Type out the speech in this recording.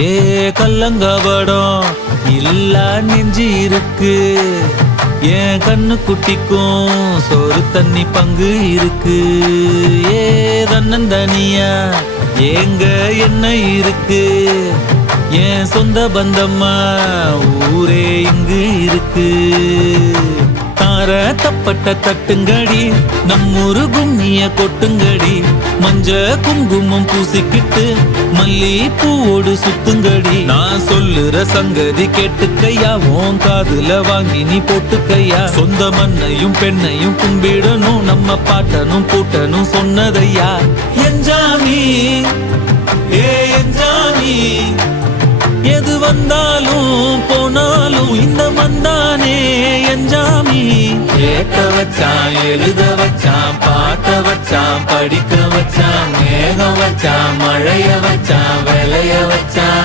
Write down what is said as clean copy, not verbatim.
ஏ கல்லங்கபடம் இல்ல நெஞ்சு இருக்கு, என் கண்ணு குட்டிக்கும் சோறு தண்ணி பங்கு இருக்கு. ஏ தன்னந்தனியா ஏங்க என்ன இருக்கு, என் சொந்த பந்தம்மா ஊரே இங்கு இருக்கு. தார தப்பட்ட தட்டுங்கடி, நம்மூரு கும்மிய கொட்டுங்கடி, மஞ்ச குங்குமம் பூசிக்கிட்டு மல்லி பூவோடு சுத்துங்கடி. நான் சொல்லுற சங்கதி கேட்டுக்கையா, உன் காதுல வாங்கி நீ போட்டுக்கையா. சொந்த மண்ணையும் பெண்ணையும் கும்பிடணும், நம்ம பாட்டனும் பூட்டனும் சொன்னதையா. என்ஜாமி ஏ என்ஜாமி, எது வந்தாலும் போனாலும் இந்த மந்தானே என்ஜாமி. கேட்க வச்சான், எழுத வச்சான், பாட்ட வச்சான், படிக்க வச்சான், மேகம் வச்சான், மழைய வச்சான், விளைய வச்சான்.